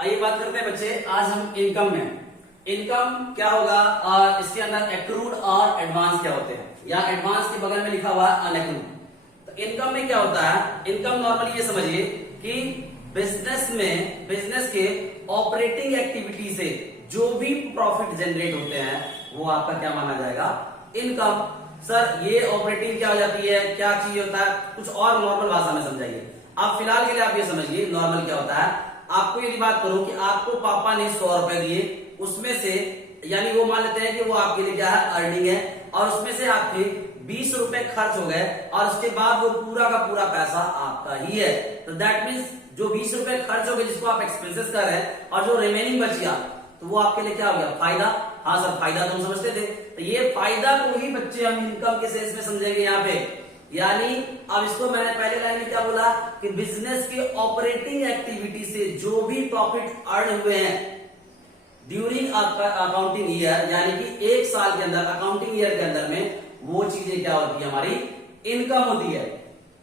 आइए बात करते हैं बच्चे, आज हम इनकम में। इनकम क्या होगा और इसके अंदर एक्रूड और एडवांस क्या होते हैं, या एडवांस के बगल में लिखा हुआ है अनएक्रूड। तो इनकम में क्या होता है, इनकम नॉर्मली ये समझिए कि बिजनेस के ऑपरेटिंग एक्टिविटी से जो भी प्रॉफिट जनरेट होते हैं वो आपका क्या माना जाएगा, इनकम। सर ये ऑपरेटिंग क्या हो जाती है, क्या चीज होता है, कुछ और नॉर्मल भाषा में समझाइए। आप फिलहाल के लिए आप ये समझिए नॉर्मल क्या होता है। आपको यदि बात करूं कि आपको पापा ने 100 रुपए दिए, उसमें से यानी वो मान लेते हैं कि वो आपके लिए क्या है, अर्निंग है, और उसमें से आपके 20 रुपए खर्च हो गए और उसके बाद वो पूरा का पूरा पैसा आपका ही है। तो दैट मीन्स जो 20 रुपए खर्च हो गए जिसको आप एक्सपेंसेस कर रहे हैं और जो रिमेनिंग बच गया तो वो आपके लिए क्या हो गया, फायदा। हाँ सर फायदा तो हम समझते थे, तो ये फायदा को ही बच्चे हम इनकम के सेंस में समझेंगे यहाँ पे। यानी अब इसको मैंने पहले लाइन में क्या बोला कि बिजनेस के ऑपरेटिंग एक्टिविटी से जो भी प्रॉफिट अर्न हुए हैं ड्यूरिंग अकाउंटिंग ईयर, यानी कि एक साल के अंदर, अकाउंटिंग ईयर के अंदर में, वो चीजें क्या होती है, हमारी इनकम होती है।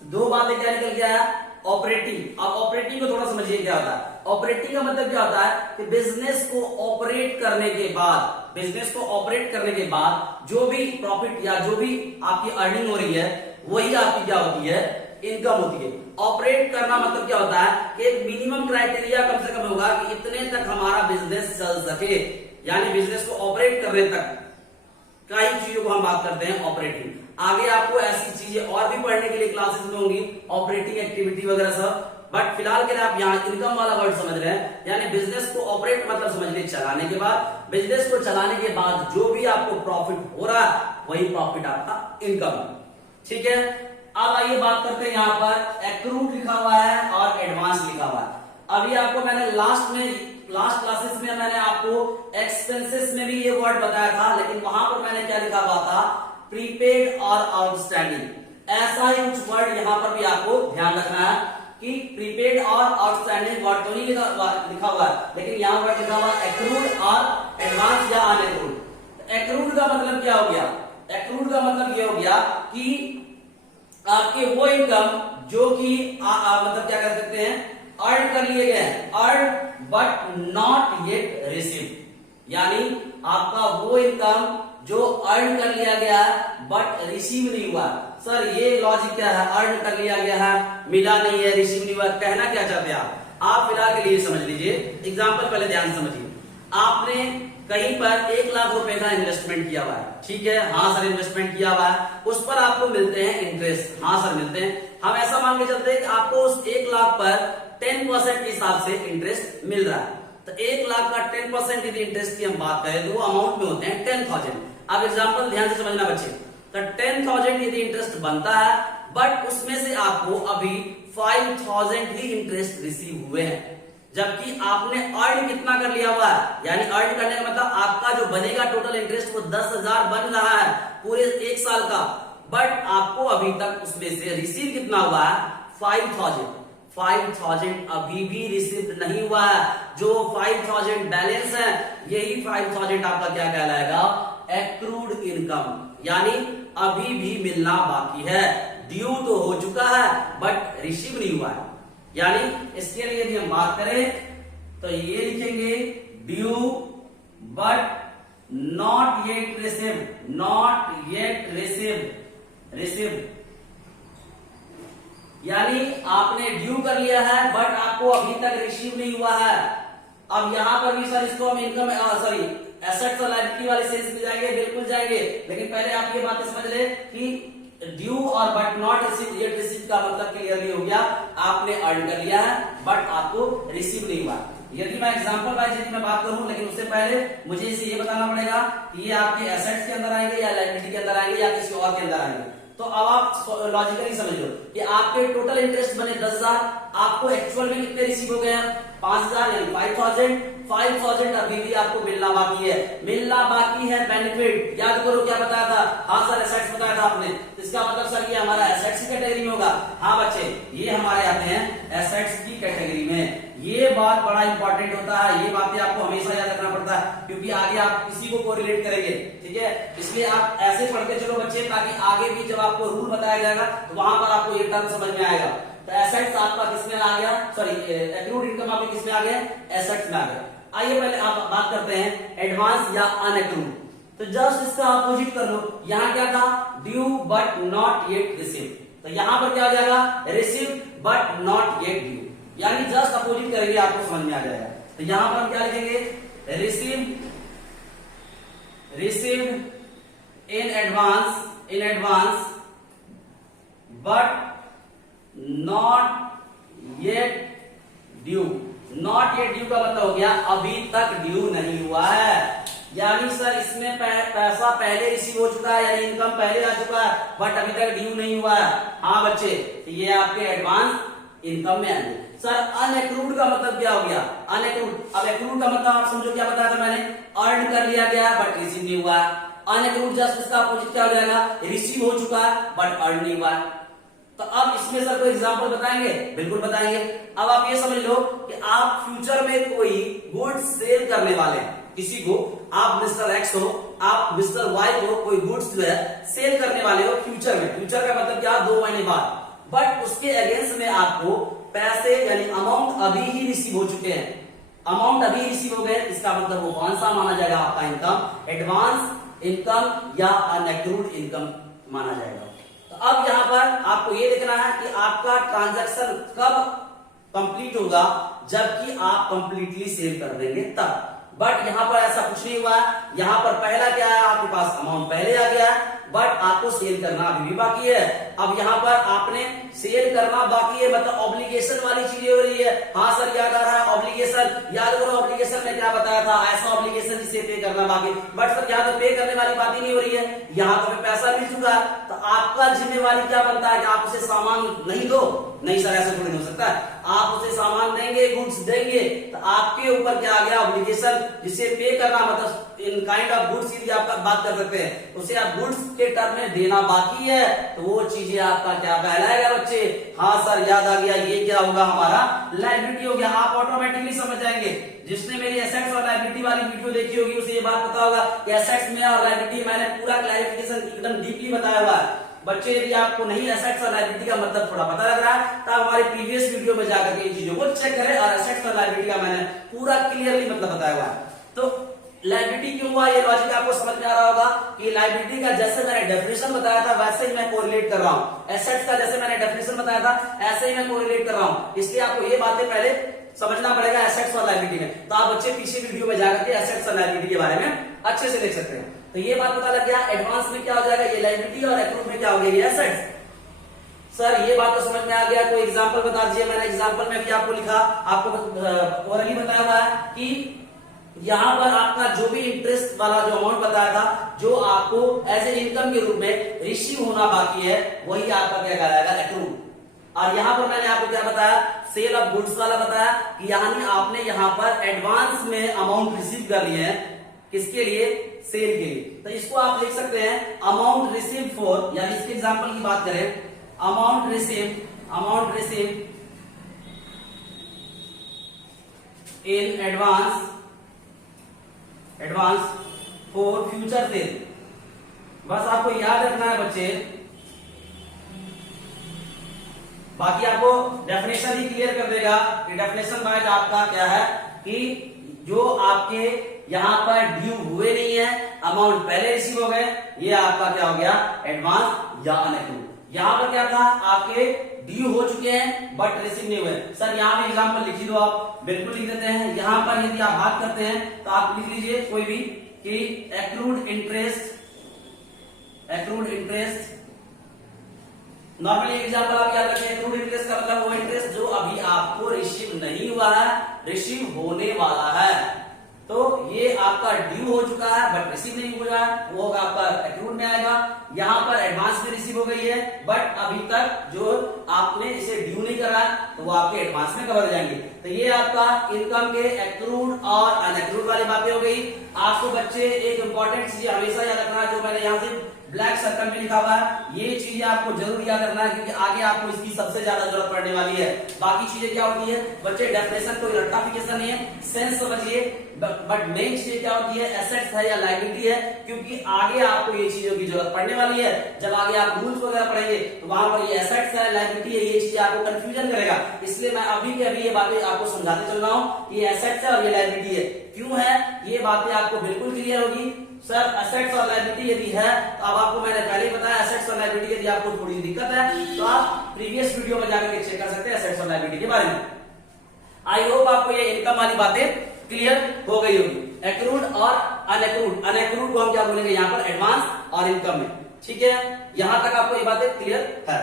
दो बातें क्या निकल गया है, ऑपरेटिंग। अब ऑपरेटिंग को थोड़ा समझिए क्या होता है। ऑपरेटिंग का मतलब क्या होता है कि बिजनेस को ऑपरेट करने के बाद जो भी प्रॉफिट या जो भी आपकी अर्निंग हो रही है वही आपकी क्या होती है, इनकम होती है। ऑपरेट करना मतलब क्या होता है कि एक मिनिमम क्राइटेरिया कम से कम होगा कि इतने तक हमारा बिजनेस चल सके, यानी बिजनेस को ऑपरेट करने तक कई चीजों को हम बात करते हैं ऑपरेटिंग। आगे आपको ऐसी चीजें और भी पढ़ने के लिए क्लासेस में होंगी, ऑपरेटिंग एक्टिविटी वगैरह सब, बट फिलहाल के लिए आप यहाँ इनकम वाला वर्ड समझ रहे हैं। यानी बिजनेस को ऑपरेट मतलब समझिए चलाने के बाद, बिजनेस को चलाने के बाद जो भी आपको प्रॉफिट हो रहा है वही प्रॉफिट आपका इनकम, ठीक है। अब आइए बात करते हैं, यहाँ पर एक्रूड लिखा हुआ है और एडवांस लिखा हुआ है। अभी आपको मैंने लास्ट क्लासेस में मैंने आपको एक्सपेंसेस में भी ये वर्ड बताया था, लेकिन वहां पर मैंने क्या लिखा हुआ था, प्रीपेड और आउटस्टैंडिंग। ऐसा ही कुछ वर्ड यहाँ पर भी आपको ध्यान रखना है कि प्रीपेड और आउटस्टैंडिंग वर्ड तो नहीं लिखा हुआ है, लेकिन यहाँ वर्ड लिखा हुआ एक्रूड और एडवांस या अनएक्रूड। एक्रूड का मतलब क्या हो गया, एक्रूड का मतलब ये हो गया कि आपके वो इनकम जो कि मतलब क्या कर सकते हैं, अर्न कर लिए गए हैं, earn but not yet receive. यानी आपका वो इनकम जो अर्न कर लिया गया है बट रिसीव नहीं हुआ। सर ये लॉजिक क्या है, अर्न कर लिया गया है, मिला नहीं है, रिसीव नहीं हुआ, कहना क्या चाहते हैं आप फिलहाल के लिए समझ लीजिए। एग्जाम्पल पहले ध्यान समझिए। आपने कहीं पर 1 लाख रुपए का इन्वेस्टमेंट किया हुआ है, ठीक है, हाँ सर इन्वेस्टमेंट किया हुआ है, उस पर आपको मिलते हैं इंटरेस्ट, हाँ सर मिलते हैं। हम ऐसा मान के चलते हैं कि आपको उस 1 लाख पर 10% के हिसाब से इंटरेस्ट मिल रहा है। तो 1 लाख का 10% यदि इंटरेस्ट की हम बात करें तो वो अमाउंट में होते हैं 10,000। अब एग्जाम्पल ध्यान से समझना बच्चे, तो 10,000 यदि इंटरेस्ट बनता है बट उसमें से आपको अभी 5,000 ही इंटरेस्ट रिसीव हुए हैं, जबकि आपने अर्न कितना कर लिया हुआ है। यानी अर्न करने का मतलब आपका जो बनेगा टोटल इंटरेस्ट वो 10,000 बन रहा है पूरे 1 साल का, बट आपको अभी तक उसमें से रिसीव कितना हुआ है, 5,000 अभी भी रिसीव नहीं हुआ है। जो 5,000 बैलेंस है यही 5,000 आपका क्या कहलाएगा, एक्रूड इनकम, यानी अभी भी मिलना बाकी है। ड्यू तो हो चुका है बट रिसीव नहीं हुआ है। यानी इसके लिए यदि हम बात करें तो ये लिखेंगे due but not yet receive, not yet receive. यानी आपने ड्यू कर लिया है बट आपको अभी तक रिसीव नहीं हुआ है। अब यहां पर भी सर इसको हम इनकम सॉरी एसेट्स और लायबिलिटी वाले सेंस में जाएंगे, बिल्कुल जाएंगे, लेकिन पहले आप ये बातें समझ ले कि ड्यू और but not receive, yet receive का मतलब क्लियरली हो गया, आपने अर्न कर लिया है बट आपको रिसीव नहीं हुआ। यदि मैं एग्जांपल वाइज यदि मैं बात करूं, लेकिन उससे पहले मुझे इसे ये बताना पड़ेगा कि ये आपके एसेट्स के अंदर आएंगे या लायबिलिटी के अंदर आएंगे या किसी और के अंदर आएंगे। तो अब आप लॉजिकली समझ लो कि आपके टोटल इंटरेस्ट बने 10,000, आपको एक्चुअल में कितने रिसीव हो गए हैं, 5,000 यानी 5,000 अभी भी आपको मिलना बाकी है बेनिफिट। याद करो क्या बताया था, हाँ सर एसेट्स बताया था आपने, इसका मतलब सर ये हमारा एसेट्स की कैटेगरी में होगा। हाँ बच्चे ये हमारे आते हैं एसेट्स की कैटेगरी में। ये बात बड़ा इंपॉर्टेंट होता है, ये बातें आपको हमेशा याद रखना पड़ता है क्योंकि आगे आप इसी को कोरिलेट करेंगे, ठीक है। इसलिए आप ऐसे पढ़ के चलो बच्चे, ताकि आगे भी जब आपको रूल बताया जाएगा तो वहां पर आपको ये टर्म समझ में आएगा। तो एसेट्स आपका किसमें आ गया, सॉरी एक्रूड इनकम आपके किसमें आ गया, एसेट्स में आ गया। आइए पहले आप बात करते हैं एडवांस या अनएक्रूड। तो जस्ट इसका अपोजिट कर लो, यहां क्या था, due but not yet receive, तो यहां पर क्या हो जाएगा, receive but not yet due, यानी जस्ट अपोजिट करेंगे आपको समझ में आ जाएगा। तो यहां पर हम क्या लिखेंगे, received in advance but not yet due. Not yet due का मतलब हो गया अभी तक ड्यू नहीं हुआ है, यानी सर इसमें पैसा पहले रिसीव हो चुका है, यानी इनकम पहले आ चुका है बट अभी तक ड्यू नहीं हुआ है। हाँ बच्चे, तो ये आपके एडवांस इनकम में आएंगे। सर अनएक्रूड का मतलब क्या हो गया, अनएक्रूड, अब एक्रूड का मतलब आप समझो क्या बताया था मैंने, अर्न कर लिया गया बट रिसीव नहीं हुआ है। अनएक्रूड जस्ट इसका अपोजिट क्या हो जाएगा, रिसीव हो चुका है बट अर्न नहीं हुआ है। तो अब इसमें सर कोई एग्जांपल बताएंगे, बिल्कुल बताएंगे। अब आप ये समझ लो कि आप फ्यूचर में कोई गुड्स सेल करने वाले हैं, किसी को, आप मिस्टर एक्स हो, आप मिस्टर वाई को कोई गुड्स जो है सेल करने वाले हो फ्यूचर में। फ्यूचर का मतलब क्या, 2 महीने बाद, बट उसके अगेंस्ट में आपको पैसे यानी अमाउंट अभी ही रिसीव हो चुके हैं, अमाउंट अभी रिसीव हो गए, इसका मतलब वो कौन सा माना जाएगा आपका इनकम, एडवांस इनकम या अनएक्रूड इनकम माना जाएगा। तो अब यहां पर आपको ये देखना है कि आपका ट्रांजैक्शन कब कंप्लीट होगा, जबकि आप कंप्लीटली सेल कर देंगे तब। बट यहां पर ऐसा कुछ नहीं हुआ है, यहां पर पहला क्या है, आपके पास अमाउंट पहले आ गया है बट आपको सेल करना अभी भी बाकी है। अब यहां पर आपने सेल करना बाकी है, मतलब ऑब्लिगेशन वाली चीजें हो रही है। हाँ सर याद आ रहा है, ऑब्लिगेशन याद करो, ऑब्लिगेशन में क्या बताया था, ऐसा ऑब्लिगेशन जिसे पे करना बाकी, बट सर यहाँ तो पे करने वाली बात ही नहीं हो रही है, यहाँ तो हमें पैसा मिल चुका है। तो आपका जिम्मेवारी क्या बनता है कि आप उसे सामान नहीं दो, नहीं सर ऐसा थोड़ी हो सकता है, आप उसे सामान देंगे, गुड्स देंगे, तो आपके ऊपर क्या आ गया, ऑब्लिगेशन जिसे पे करना, मतलब इन काइंड ऑफ गुड्स की आप बात कर सकते हैं, उसे आप गुड्स के टर्म में देना बाकी है, तो वो चीजें आपका क्या कहलाएगा बच्चे, हाँ सर याद आ गया, ये क्या होगा, हमारा लायबिलिटी हो गया। आप ऑटोमेटिकली समझ जाएंगे, जिसने मेरी एसेट्स और लायबिलिटी वाली वीडियो देखी होगी उसे ये बात पता होगा कि एसेट्स में और लायबिलिटी मैंने पूरा क्लैरिफिकेशन एकदम डीपली बताया हुआ है। बच्चे यदि आपको नहीं एसेट्स और लायबिलिटी का मतलब थोड़ा पता लग रहा है तो हमारे प्रीवियस वीडियो में जाकर के इन चीजों को चेक करें, और एसेट्स और लायबिलिटी का मैंने पूरा क्लियरली मतलब बताया हुआ है। तो लायबिलिटी क्यों हुआ, ये लॉजिक आपको समझ में आ रहा होगा कि लायबिलिटी का जैसे मैंने डेफिनेशन बताया था वैसे ही मैं कोरिलेट कर रहा हूं, एसेट्स का जैसे मैंने डेफिनेशन बताया था ऐसे ही मैं कोरिलेट कर रहा हूं, इसलिए आपको ये बातें पहले समझना पड़ेगा एसेट्स और लायबिलिटी में। तो आप बच्चे पीछे वीडियो में जाकर के एसेट्स और लायबिलिटी के बारे में अच्छे से देख सकते हैं। तो ये बात पता लग गया, एडवांस में क्या हो जाएगा, ये लायबिलिटी, और एक्रूड में क्या हो गया, ये एसेट्स। सर ये बात तो समझ में आ गया, कोई एग्जांपल बता दीजिए। मैंने एग्जांपल में क्या आपको लिखा, आपको ओरली बताया हुआ है कि यहां पर आपका जो भी इंटरेस्ट वाला जो अमाउंट बताया था, जो आपको एज ए इनकम के रूप में रिसीव होना बाकी है, वही आपका क्या कहलाएगा, एक्रूड। और यहां पर मैंने आपको क्या बताया, सेल ऑफ गुड्स वाला बताया कि यानी आपने यहां पर एडवांस में अमाउंट रिसीव कर लिए हैं, किसके लिए, सेल के लिए। तो इसको आप लिख सकते हैं अमाउंट रिसीव फॉर, यानी इसके एग्जांपल की बात करें, amount receive in advance for future cell. बस आपको याद रखना है बच्चे, बाकी आपको डेफिनेशन ही क्लियर कर देगा कि डेफिनेशन वाइज आपका क्या है कि जो आपके यहां पर ड्यू हुए नहीं है, अमाउंट पहले रिसीव हो गए, ये आपका क्या हो गया, एडवांस या अनएक्रूड। यहां पर क्या था, आपके ड्यू हो चुके हैं बट रिसीव नहीं हुए। सर यहां पे एग्जांपल लिख दो, आप बिल्कुल लिख देते हैं। यहां पर यदि आप बात करते हैं तो आप लिख लीजिए कोई भी कि एक्रूड इंटरेस्ट, नॉर्मली एग्जांपल आप याद रखें, एक्रूड इंटरेस्ट का मतलब वो इंटरेस्ट जो अभी आपको रिसीव नहीं हुआ है, रिसीव होने वाला है। तो ये आपका ड्यू हो चुका है बट रिसीव नहीं हुआ है, वो होगा आपका एक्रूड में आएगा। यहां पर एडवांस में रिसीव हो गई है बट अभी तक जो आपने इसे ड्यू नहीं करा तो वो आपके एडवांस में कवर हो जाएंगे। तो ये आपका इनकम के एक्रूड और अनएक्रूड वाली बातें हो गई। आपको बच्चे एक इंपॉर्टेंट चीज हमेशा याद रखना, जो मैंने यहाँ से ब्लैक सर्कल में लिखा हुआ है। ये चीजें आपको जरूर याद रखना है क्योंकि आगे आपको इसकी सबसे ज्यादा जरूरत पड़ने वाली है। बाकी चीजें क्या होती है बच्चे, डेफिनेशन कोई रट्टाफिकेशन नहीं है, सेंस समझिए, बट मेन चीज क्या होती है, एसेट्स है या लायबिलिटी है, क्योंकि आगे आपको ये चीजों की जरूरत पड़ने वाली है। जब आगे आप रूल्स वगैरह पढ़ेंगे तो वहां पर ये एसेट्स है, लायबिलिटी है, ये चीज आपको कंफ्यूजन करेगा। इसलिए मैं अभी के अभी ये बातें आपको समझाते चल रहा हूँ कि ये एसेट्स है और ये लायबिलिटी है। क्यों है ये बातें आपको बिल्कुल क्लियर होगी। सर एसेट्स और लायबिलिटी यदि है तो अब आपको मैंने पहले ही बताया, एसेट्स और लायबिलिटी यदि आपको थोड़ी दिक्कत है तो आप प्रीवियस वीडियो में जाकर के चेक कर सकते हैं एसेट्स और लायबिलिटी के बारे में। आई होप आपको ये इनकम वाली बातें क्लियर हो गई होगी। एक्रूड और अनएक्रूड, अनएक्रूड को हम क्या बोलेंगे यहाँ पर, एडवांस और इनकम में। ठीक है, यहां तक आपको ये बातें क्लियर है।